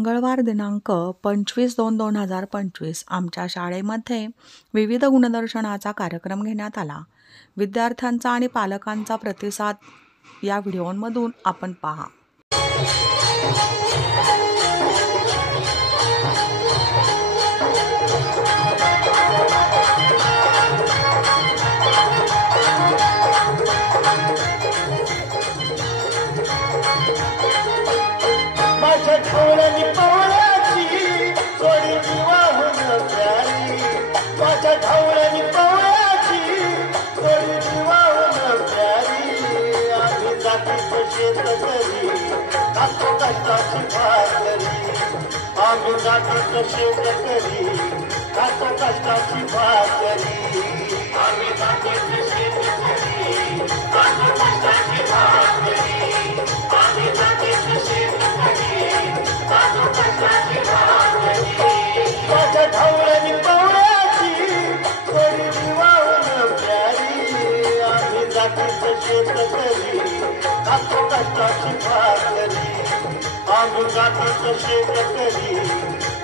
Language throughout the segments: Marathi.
मंगळवार दिनांक 25/2/2025 आमच्या शाळेमध्ये विविध गुणदर्शनाचा कार्यक्रम घेण्यात आला. विद्यार्थ्यांचा आणि पालकांचा प्रतिसाद या व्हिडिओमधून आपण पहा. माझ्या ढवळणी पवळ्याची जोडी विवाहून प्यारी, माझ्या ढवळणी पवळ्याची जोडी विवाहून प्यारी. आम्ही जातीचं शेतकरी खातो कष्टाची भाकरी, आम्ही जातीचं शेतकरी खातो कष्टाची भाकरी. आम्ही जातीचं शेतकरी खातो कष्टाची भाकरी, आम्ही जातीचं शेतकरी खातो कष्टाची भाकरी. माझ्या ढवळणी पवळ्याची जोडी विवाहून प्यारी, आम्ही जातीचं शेतकरी खातो कष्टाची भाकरी, आम्ही जातीचं शेतकरी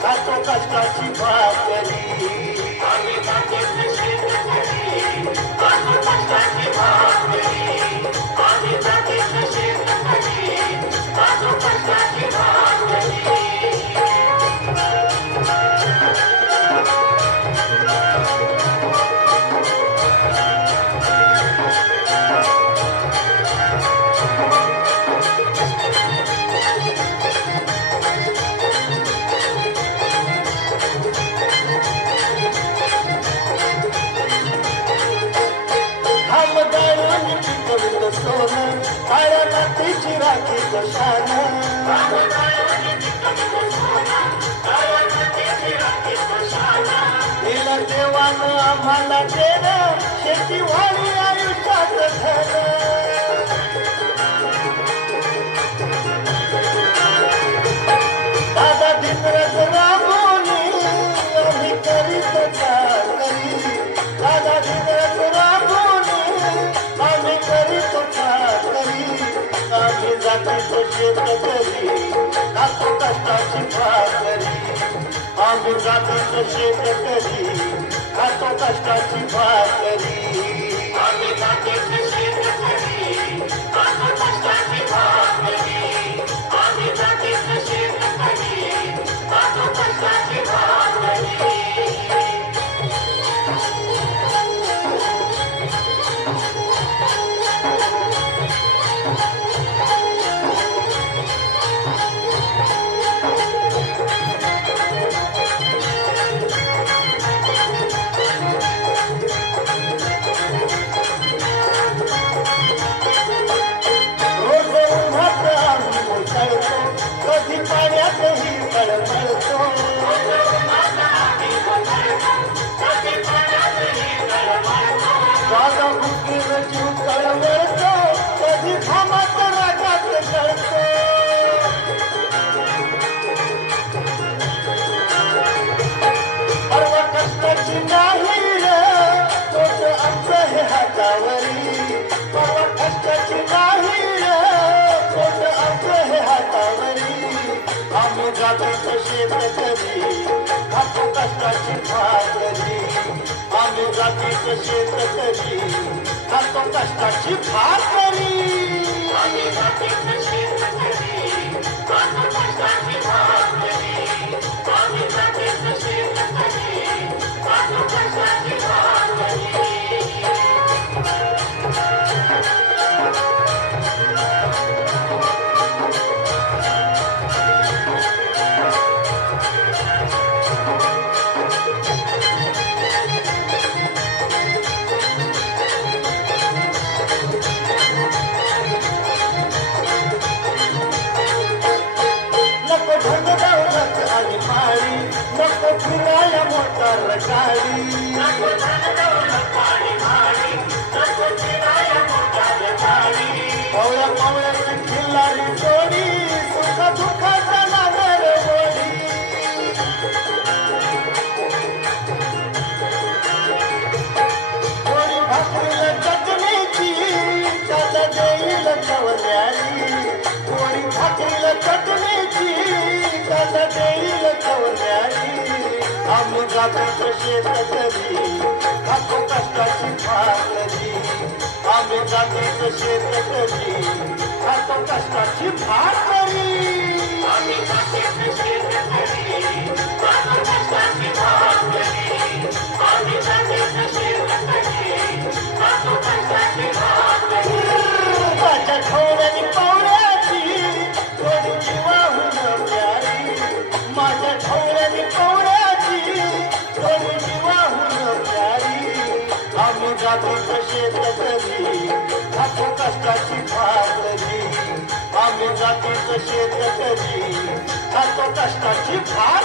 खातो कष्टाची भाकरी. आम्ही जातीचं शेतकरी खातो कष्टाची भाकरी, आम्ही जातीचं शेतकरी खातो कष्टाची भाकरी. सोनं काळ्या मातीची राखी कशान, दिलं देवानं आम्हाला देणं शेती वाढी आयुष्यात धन. दादा दिनरात राबवली आम्ही करीत चाकरी, दादा दिनरात राबवली आम्ही करीत चाकरी. आम्ही जातीचं शेतकरी खातो कष्टाची भाकरी, आम्ही जातीचं शेतकरी खातो कष्टाची भाकरी. आम्ही जातीचं शेतकरी खातो कष्टाची भाकरी, आम्ही जातीचं शेतकरी खातो कष्टाची भाकरी. कधी पाण्यातही तळमळतो, जागा भुकीन जीव तळमळतो, कधी घामात रागात जळतो. परवा कष्टाची नाही रे तोच आमचं हे हातावरी, परवा कष्टाची नाही रे तोच आमचं हे हातावरी. आम्ही जातीचं शेतकरी खातो कष्टाची भाकरी, आम्ही जातीचं शेतकरी खातो कष्टाची भाकरी. आम्ही जातीचं शेतकरी खातो कष्टाची भाकरी, आम्ही जातीचं शेतकरी खातो कष्टाची भाकरी. नको ढंग दौलत आणि माळी, नको फिरायला मोटार गाडी, नको ढंग दौलत आणि माळी, नको फिरायला मोटार गाडी. पवळ्या पवळ्याची खिल्लारी जोडी सुख दुःखाचा नागर बोली. थोडी भाकरीला चटणीची त्याला देईल कवल्यारी, थोडी भाकरीला चटणीची त्याला आम्ही जातो शेतकरी खातो कष्टाची भाकरी आम्ही जातो शेतकरी खातो कष्टाची भाकरी आम्ही जातो शेतकरी खातो कष्टाची भाकरी आम्ही जातो शेतकरी खातो कष्टाची भाकरी माझ्या ठोऱ्यानी पावऱ्याची थोडी जीवाहून प्यारी माझ्या ठोऱ्यानी पावऱ्याची थोडी जीवाहून प्यारी आम्ही जातो शेतकरी खातो कष्टाची भाकरी आम्ही जातो शेतकरी खातो कष्टाची भाकरी